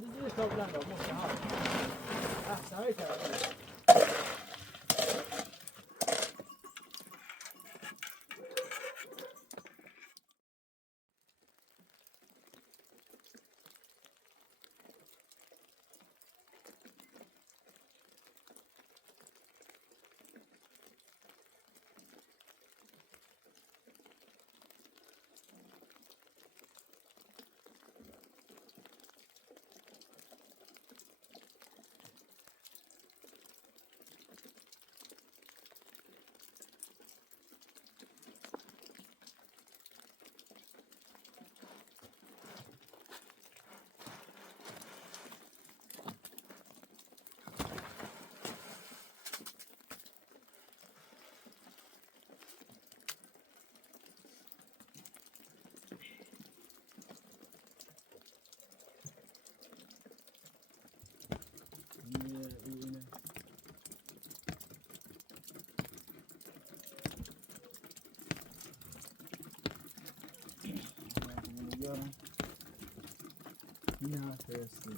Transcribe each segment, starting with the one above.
دیگه تا بودن رو محکم ها احسنه کرد نه فرسته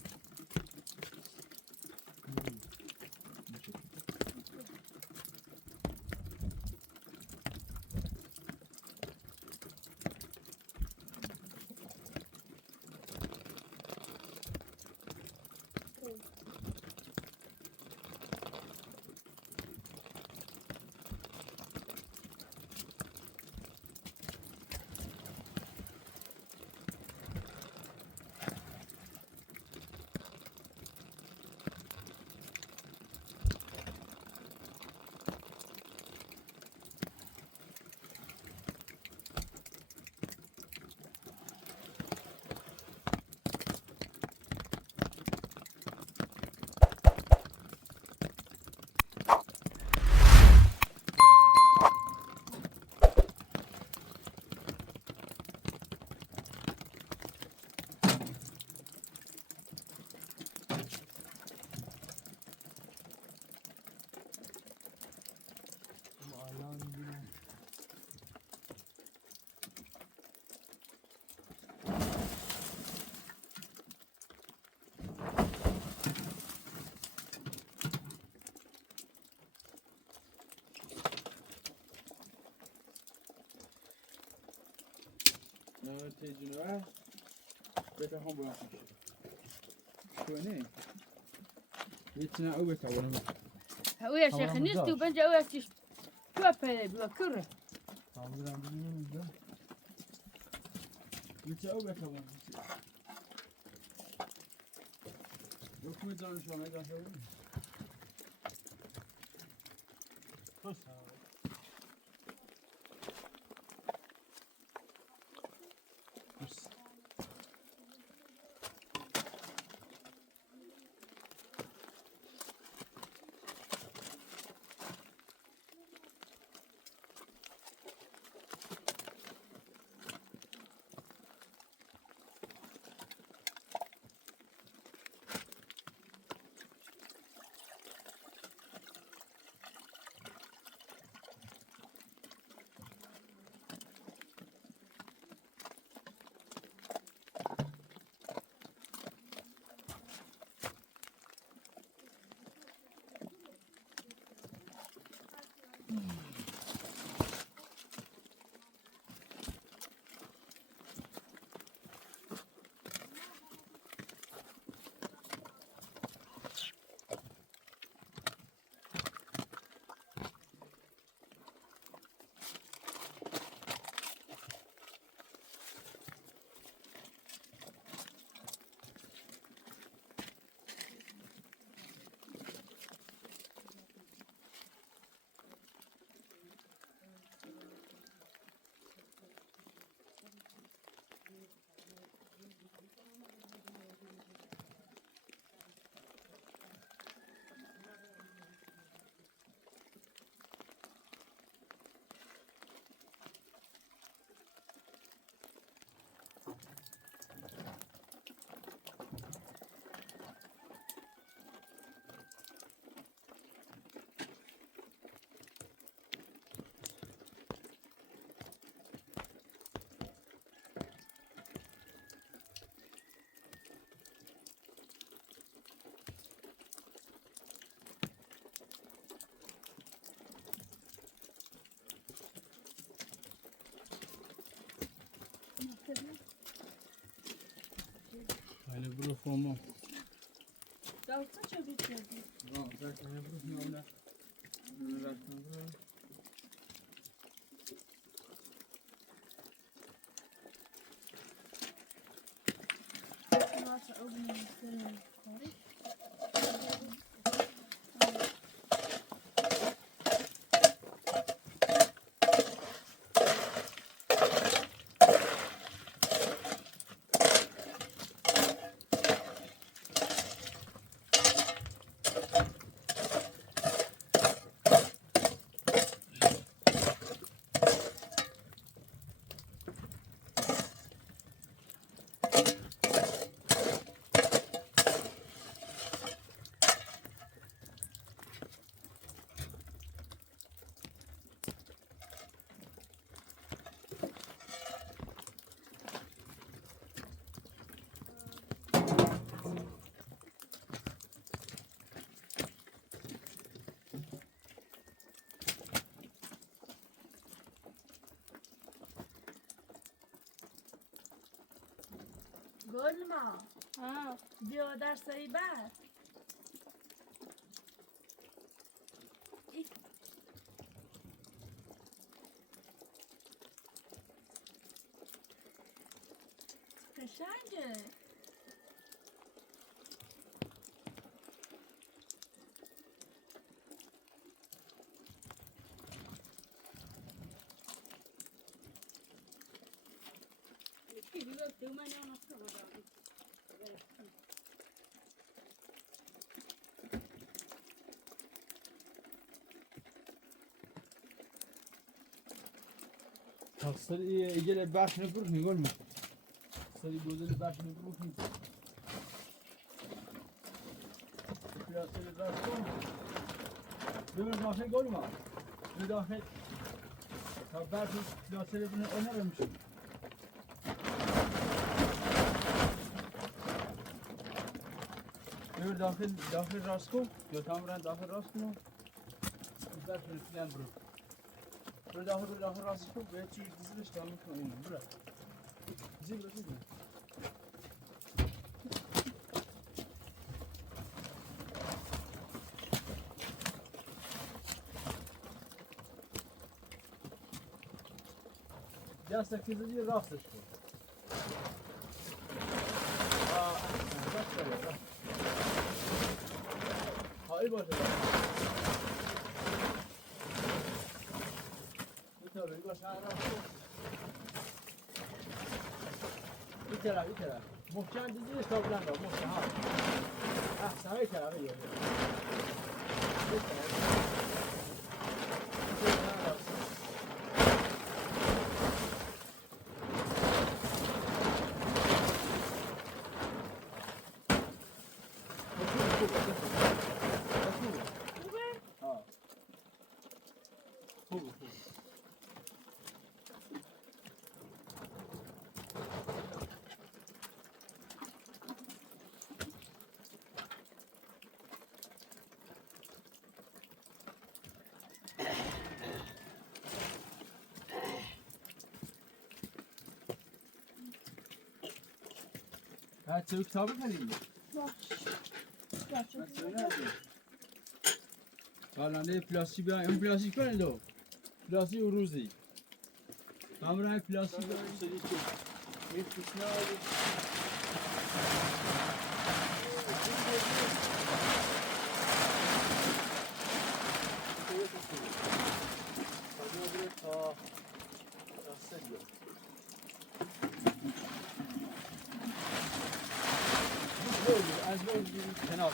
نه تیجونه بهتر هم باید شونه یتنا او بتاونه هو يا شيخ نستو بنجا وقتش شو بهذا بكره تعملوا عندنا ده يتنا او بتاونه يكون جان شونه جان خوش خامم. داوطا چه بیچاره. زاک نمی‌برم نه. نمی‌رفتم. Nossa, eu vi isso. گلما Ah, بیا در سری بعد قشنگه che vive più o meno una storia. سری ایجل باش نبرد میگم می. سری بودن باش نبرد می. یا سری باش کن. ببین داخل گل ما. ببین داخل. تا باش یا سری بودن آنها میشه. ببین داخل راست کن. یا تامران داخل راست کن. باش نمی‌تونم برد. برای راست کن به چی دیزلش تمام کنیم برای زیبا دست کیزی راستش کن های باشه Tabii baş ağrı. Bir taraf. Muhkan dizi toplan da muhkan ha. Ah, sana bir tarafı yiyor. Bir taraf. Ha, çabuk kitabı vereyim mi? Kalende plastik bir en plastik var ne o? Plastik uruzi. Kamera plastik var. Bir kısmı aldı. Az bir kenar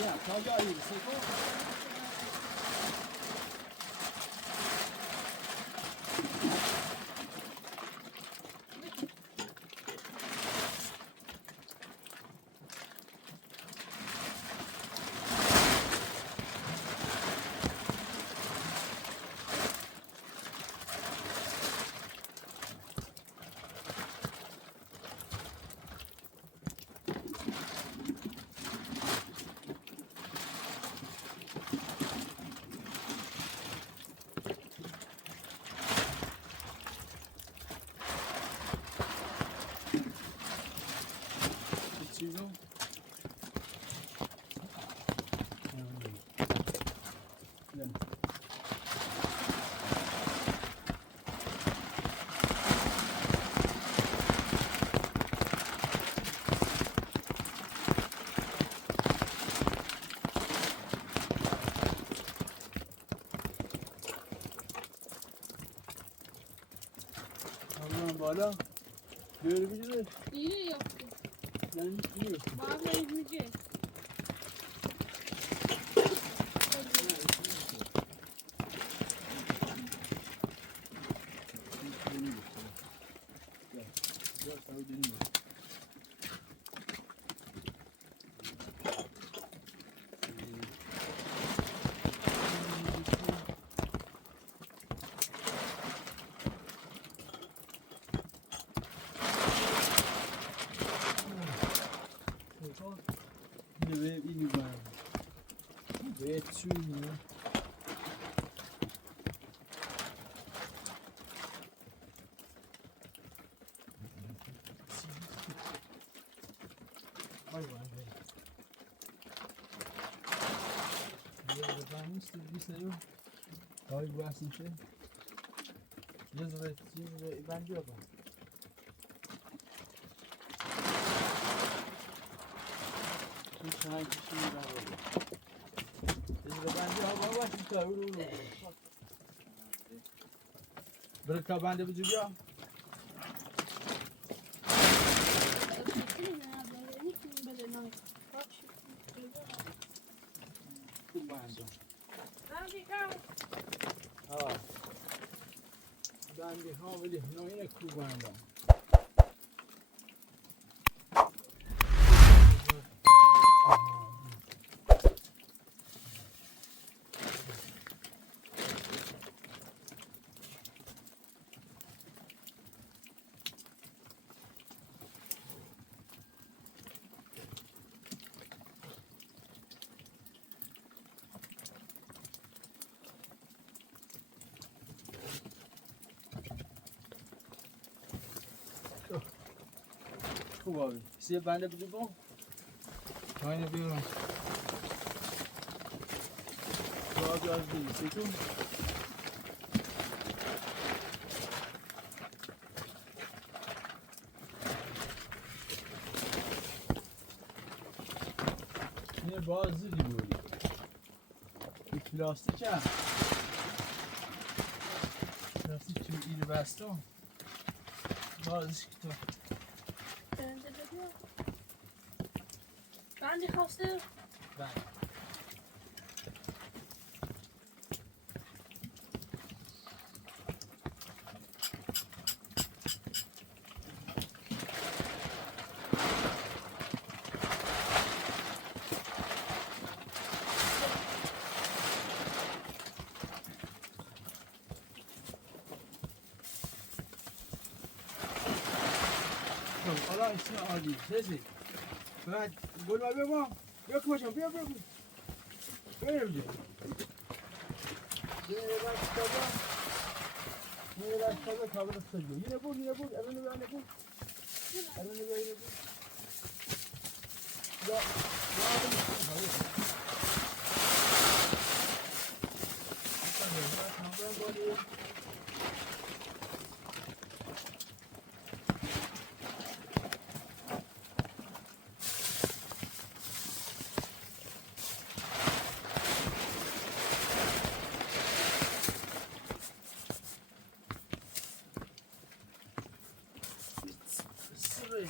Ya, tabii iyi. Seko. Hala görebiliriz. İyi yaptı. Yani iyi. Bazı İzmirci. Gel tabii deneyim. Yine böyle iyi var. Ve tüy ya. Vay vay vay. Ya ben işte bir sene Ay bu aslında şey. Yazılı bence yok. Hiç hangi şey daha var. Yazılı bence hava var bir tane. Bırak bende bir dünya. Bence. Ha. Ben bir havali, yine kullandım. खूप abi. Size bende bir bu. Aynı bir yorum. Daha biraz değil. Seçim. Yine bazı gibi böyle. Bir plastik ha. Plastik için iyi bastı ama. Bazı kitap. Ben de hasta. Ben. Allah içine alayım. Sesi. Ben gol yapamam. Yok hocam, yok. Böyle bir şey. Yine ben kitaba kavga tutuyor. Yine bu. Elini böyle bu. Ya, yardım etsin. Hayır. Ben böyle. Sırayı.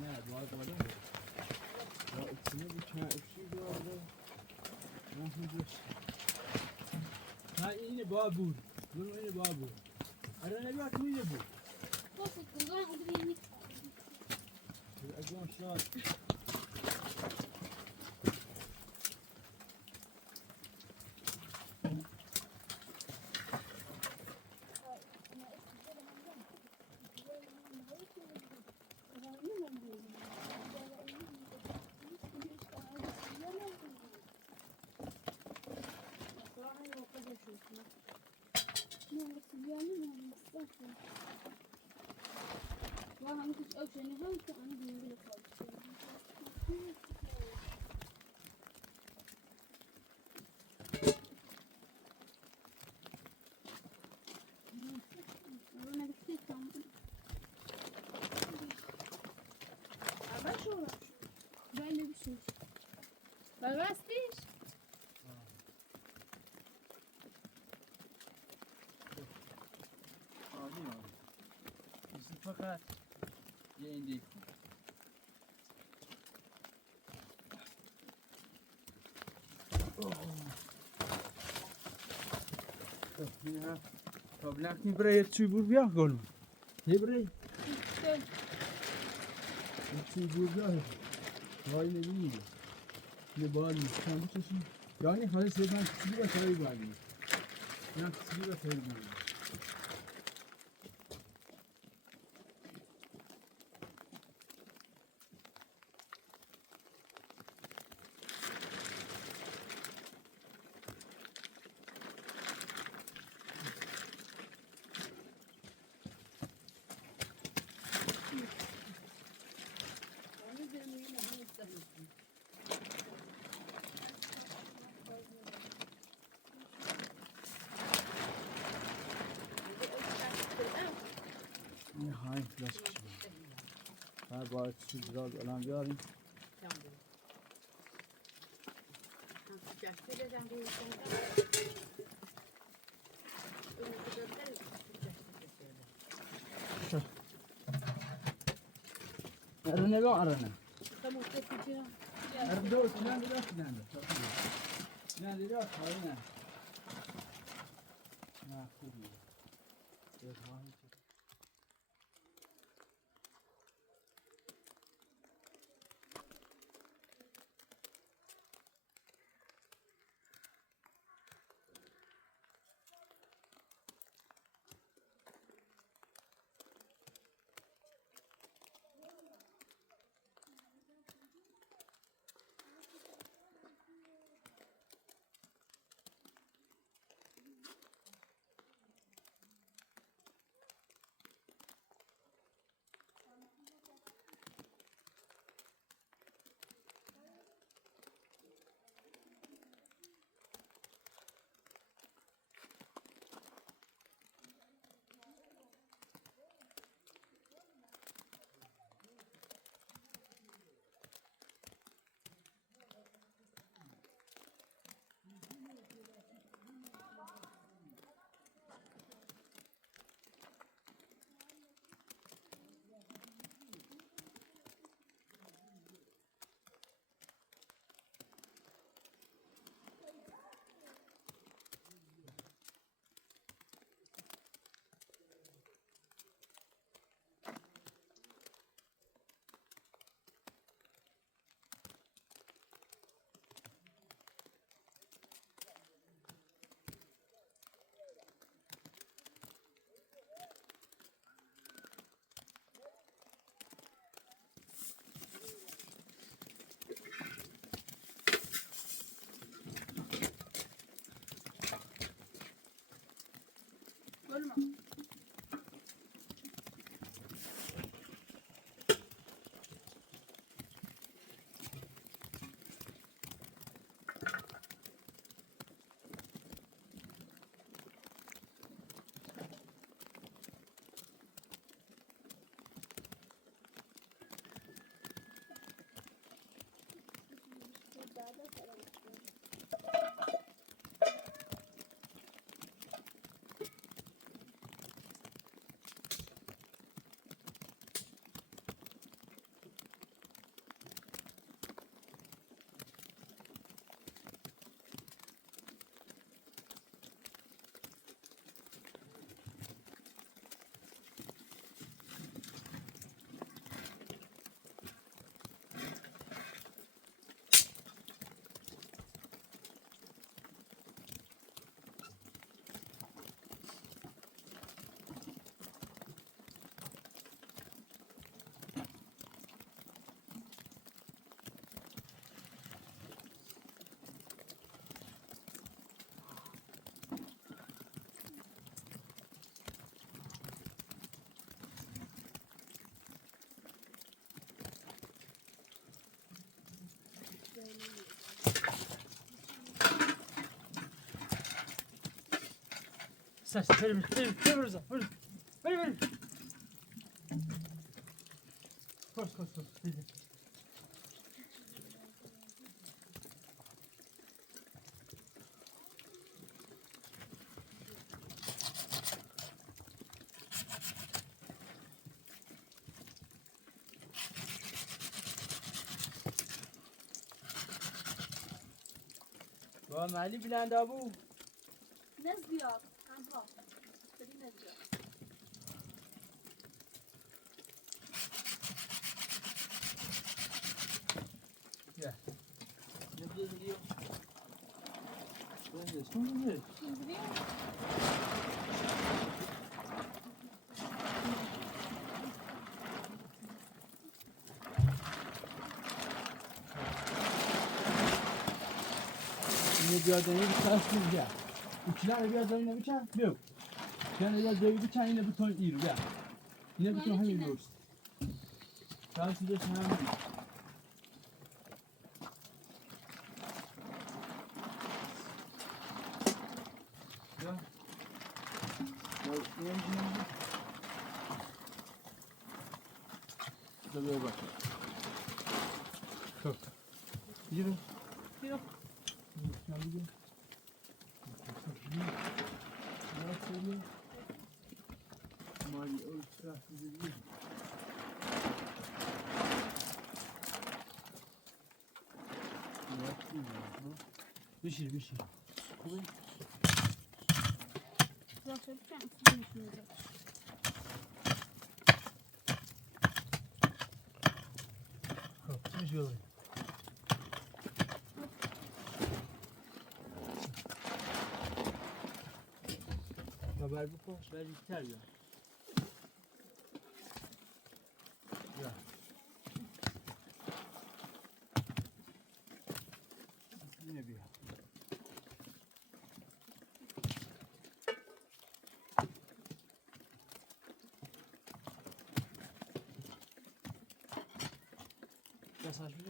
Ne? Bu arada var mı? Ya içine bir tane öpüşü vardı. Ha yine babur. Bunun yine babur. Arana bir akımı yine bu. Agam şu an. Böyle bir şey. راستیش عالی عالی. بیشتر فقط یه این دیگه. نه تا بلند برای چی بود بیا گلم. یه برای چی بود بیا. وای نمی‌بینی. یه بالی چند چشی. یعنی خالی سیدن چی با تایی بالی. نه چی با تایی بالی. این های فلاش کشیم. هر باید چیز را الان بیاریم. ارنه با ارنه. ارنه دو چند دیگر چند. چند دیگر خالی نه. نه خوبی. Saç, ver Rıza, ver. Koş. با مالی بلند ابو نزیاد تنها خیلی نزیاد یا نبض دیو بنده سونه اینه بیادنی بچه بیا uçlar بیادنی بچه بیو yani biraz dövü bir tane yine bu ton iyi ya yine bu ton hangi diyoruz ben size sana ya da böyle bak çok yürü Yürü. Yürü. Mali ultra hızlı. Bir şey. Koy. Burası bir tane sıkıntı. Bir şey olur. Haber bu koş, ver biter ya. Ya. Yine bir. Ya saçma.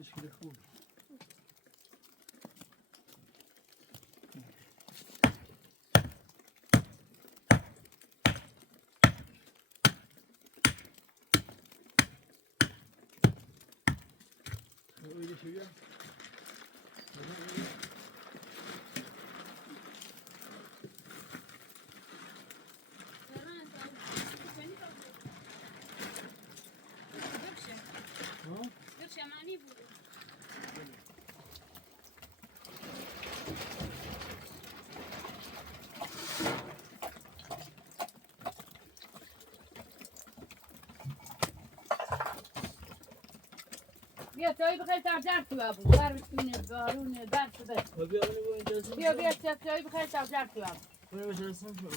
مشكلة خوف öyle şey ya. بیا تایی بخیر تبجر تو ابو بر بتونه بارونه برف بر بیا اونو با اجازه بیا تایی بخیر تبجر تو ابو برو بشرسم شو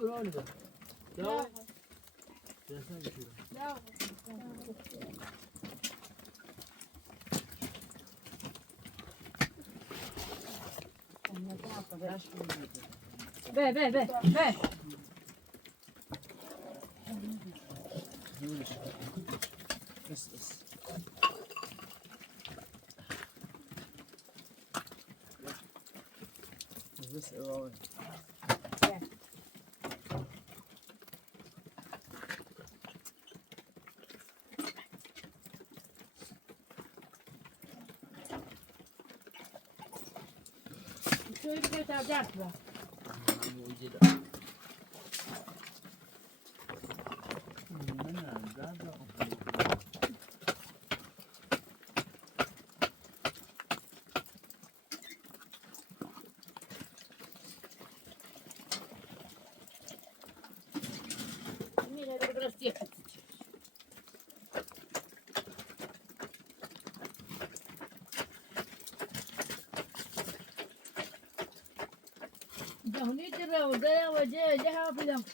برو اونو با داو جسم بشورم به بس بس اوه تایی بخیر تبجر تو ابو جهنی تر و ده و جه حافظم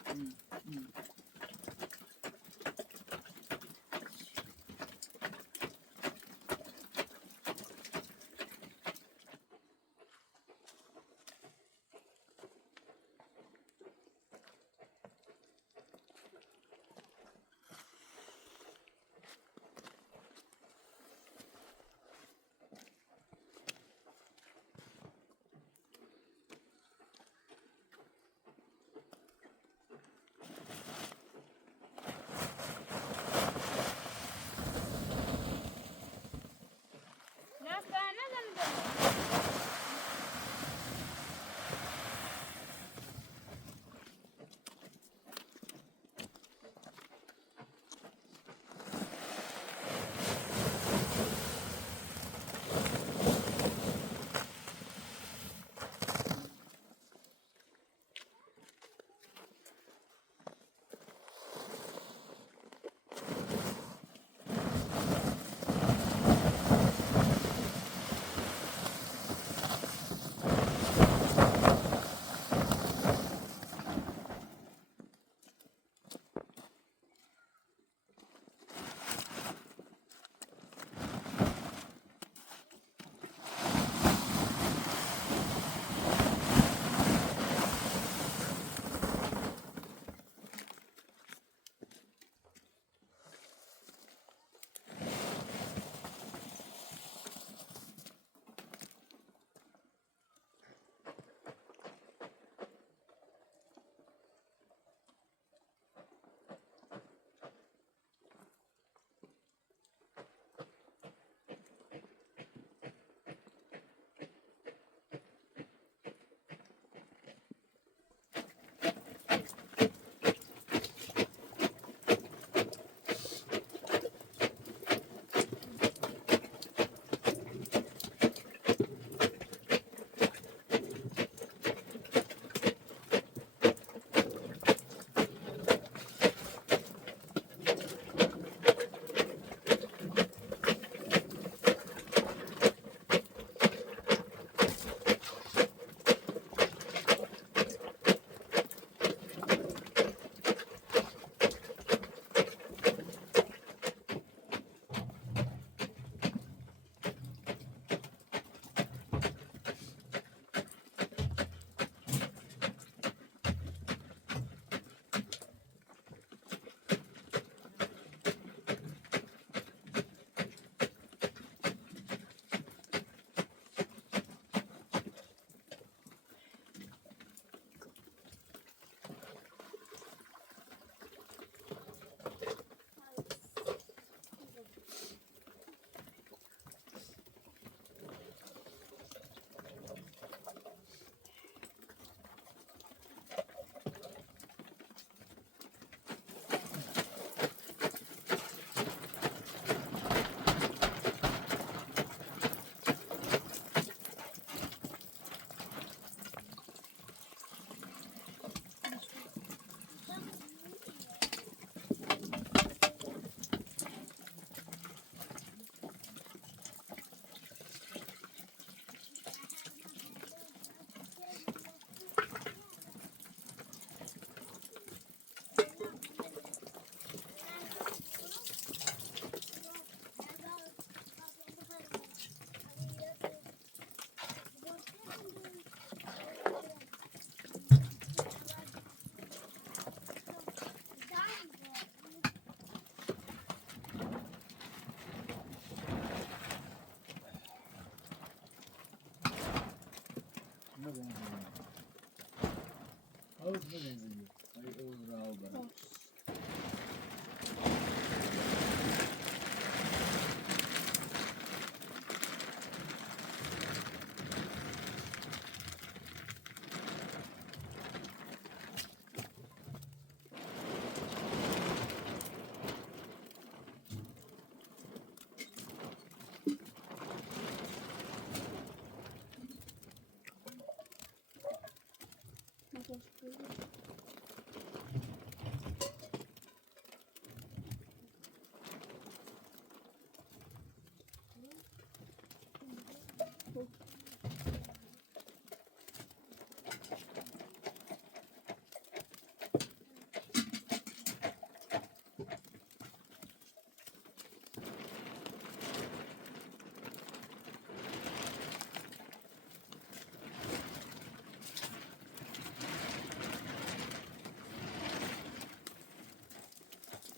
Teşekkür ederim.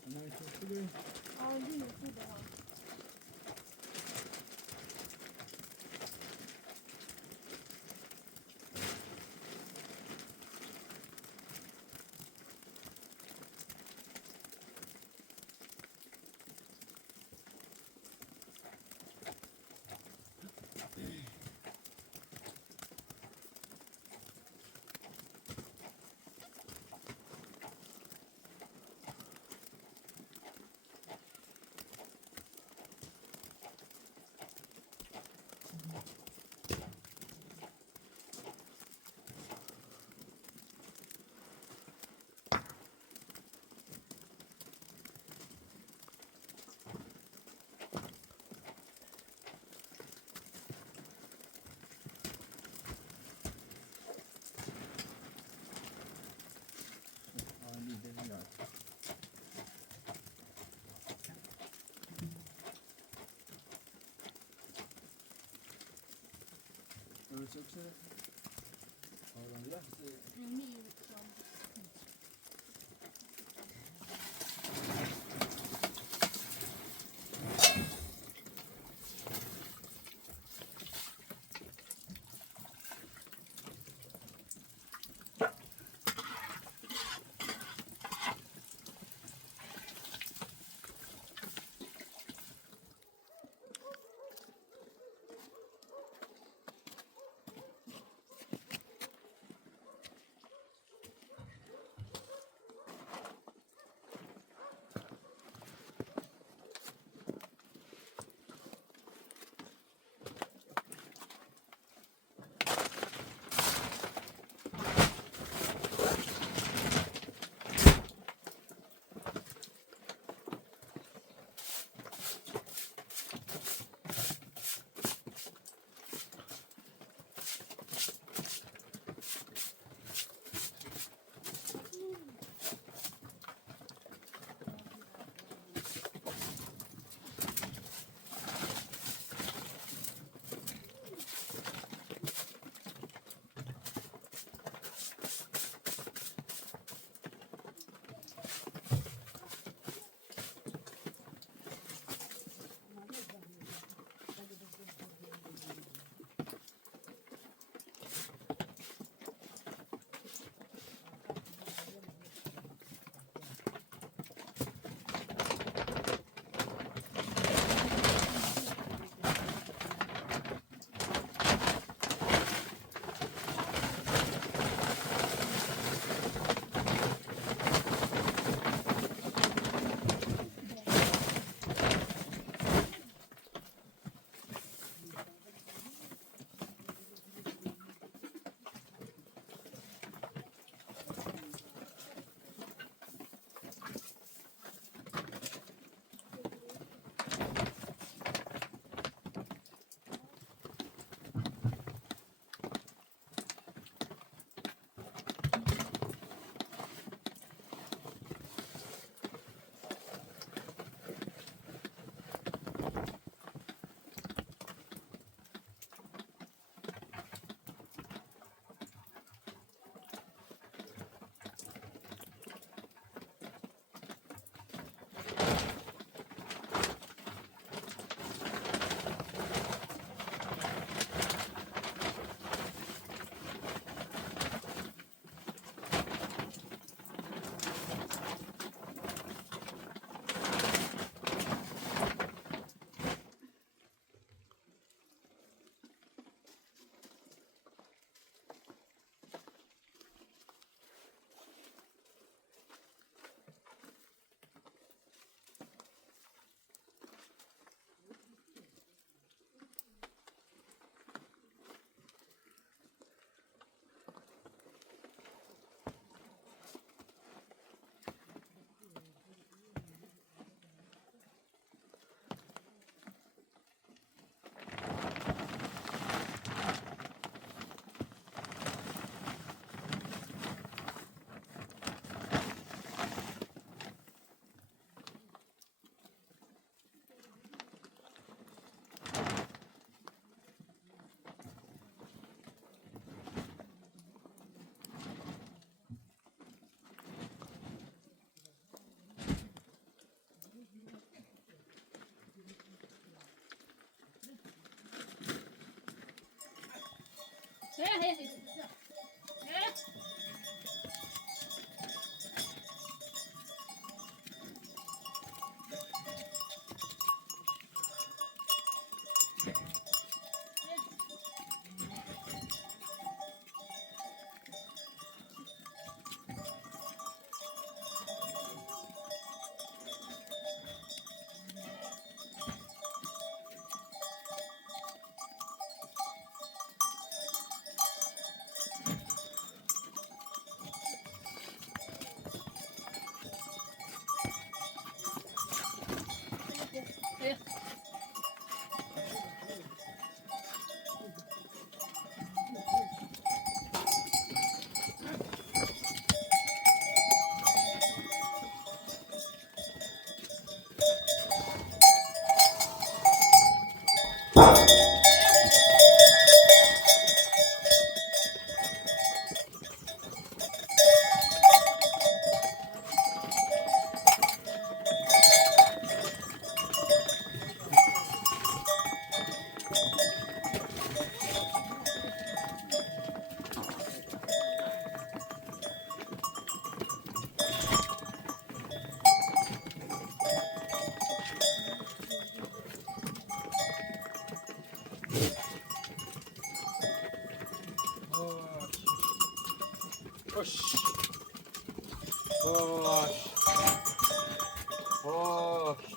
Bunlar çok güzel. Aldın mı? Bu da. Ani dedim ya. Evet çok şey. Öğrenciler. Elini iyi tutalım. Hoş. Hoş. Hoş.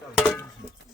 Tamam.